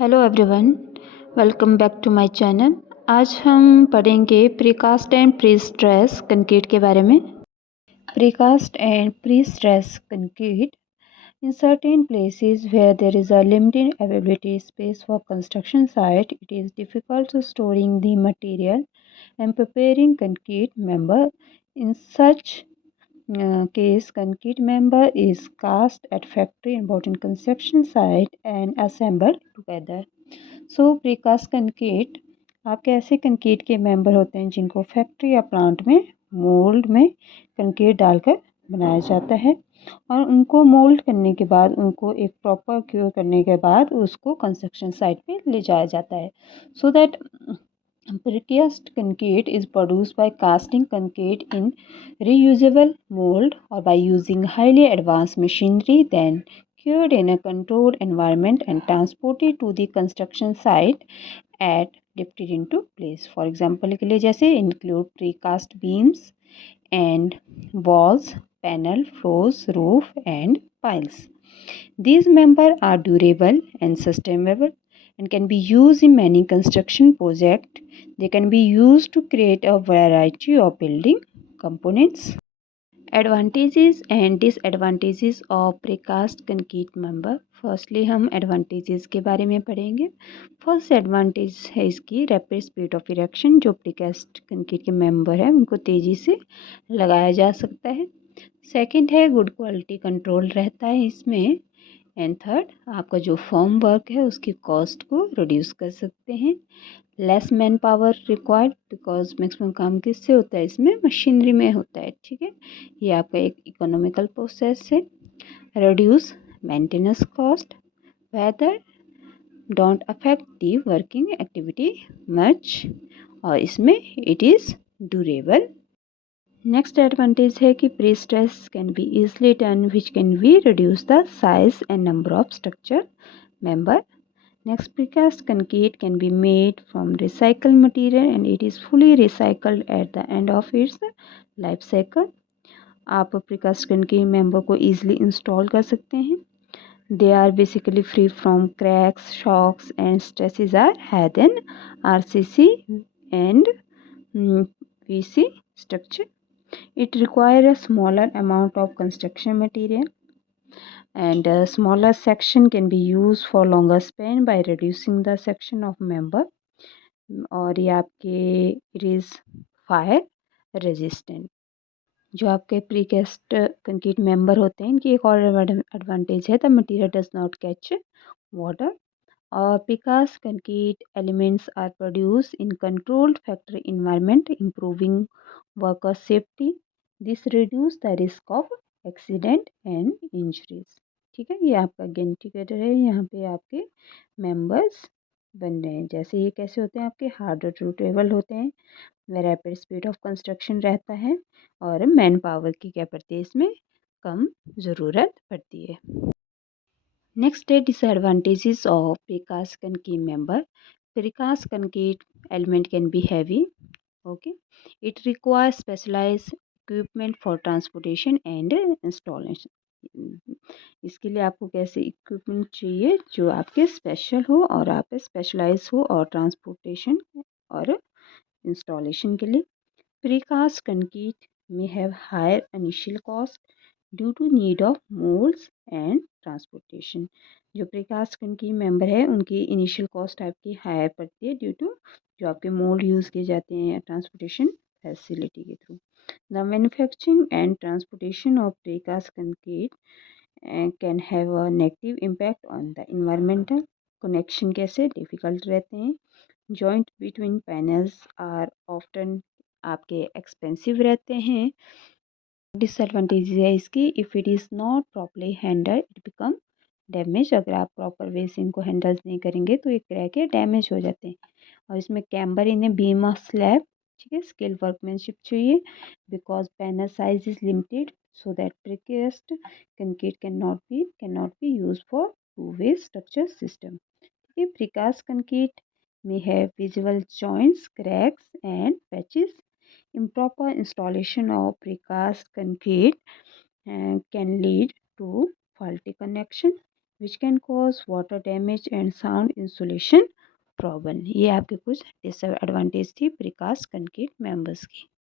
Hello everyone, welcome back to my channel. आज हम पढ़ेंगे precast and prestress concrete के बारे में। Precast and prestress concrete in certain places where there is a limited availability space for construction site, it is difficult to storing the material and preparing concrete member. In such case, concrete member is cast at factory important construction site and assembled together. So precast concrete आपके ऐसे concrete के member होते हैं जिनको factory या plant में mould में concrete डालकर बनाया जाता है और उनको मोल्ड करने के बाद उनको एक प्रॉपर क्योर करने के बाद उसको कंस्ट्रक्शन साइट पे ले जाया जाता है so that precast concrete is produced by casting concrete in reusable mold or by using highly advanced machinery, then cured in a controlled environment and transported to the construction site at lifted into place. For example के लिए जैसे include precast beams and walls, panel, floors, roof and piles. These members are durable and sustainable and can be used in many construction projects. They can be used to create a variety of building components. Advantages and disadvantages of precast concrete member. Firstly हम advantages के बारे में पढ़ेंगे। First advantage है इसकी rapid speed of erection. जो precast concrete के member हैं उनको तेज़ी से लगाया जा सकता है। सेकंड है गुड क्वालिटी कंट्रोल रहता है इसमें। एंड थर्ड आपका जो फॉर्म वर्क है उसकी कॉस्ट को रिड्यूस कर सकते हैं। Less man power required because maximum काम किससे होता है, इसमें मशीनरी में होता है। ठीक है, ये आपका एक इकोनॉमिकल प्रोसेस है। Reduce maintenance cost, weather don't affect the working activity much, और इसमें it is durable. Next advantage है कि prestress can be easily done which can be reduce the size and number of structure member. Next, precast concrete can be made from recycled material and it is fully recycled at the end of its life cycle. आप precast concrete member को easily install कर सकते हैं। They are basically free from cracks, shocks and stresses are higher than RCC and VC structure. It requires a smaller amount of construction material and a smaller section can be used for longer span by reducing the section of member. और ये आपके it is fire resistant. जो आपके precast concrete member होते हैं इनकी एक और एडवांटेज है, the material does not catch water. और precast concrete elements are produce in controlled factory environment improving worker safety. This reduce the risk of accident and injuries. ठीक है, ये आपका इंडिकेटर है, यहाँ पे आपके मेंबर्स बन रहे हैं। जैसे ये कैसे होते हैं, आपके हार्ड रूटेबल होते हैं, रैपिड स्पीड ऑफ कंस्ट्रक्शन रहता है और मैन पावर की क्या पड़ती है, इसमें कम ज़रूरत पड़ती है। नेक्स्ट है disadvantages of precast concrete member. Precast concrete element can be heavy, okay, it require specialized equipment for transportation and installation. इसके लिए आपको कैसे इक्विपमेंट चाहिए जो आपके स्पेशल हो और आप स्पेशलाइज हो और ट्रांसपोर्टेशन और इंस्टॉलेशन के लिए। Precast concrete may have higher initial cost due to need of molds and transportation. जो प्रीकास्ट कंक्रीट मेंबर है उनकी इनिशियल कॉस्ट आपकी हायर पड़ती है ड्यू टू जो आपके मोल्ड यूज़ किए जाते हैं ट्रांसपोर्टेशन फैसिलिटी के through. The manufacturing and transportation of precast concrete can have a negative impact on the environmental. Connection कैसे डिफ़िकल्ट रहते हैं। Joint between panels are often आपके एक्सपेंसिव रहते हैं। डिसएडवांटेज है इसकी, if it is not properly handle it become damage. अगर आप प्रॉपर वे से इनको हैंडल नहीं करेंगे तो ये क्रैक है, डैमेज हो जाते हैं। और इसमें कैम्बर इन्हें बीम स्लैब, ठीक है, स्किल वर्कमैनशिप चाहिए because panel size is limited so that precast concrete can not be use for two way structure system. ठीक है, precast concrete may have visible joints, cracks and patches. Improper installation of precast concrete can lead to faulty connection, which can cause water damage and sound insulation problem. ये आपके कुछ disadvantage थी precast concrete members की।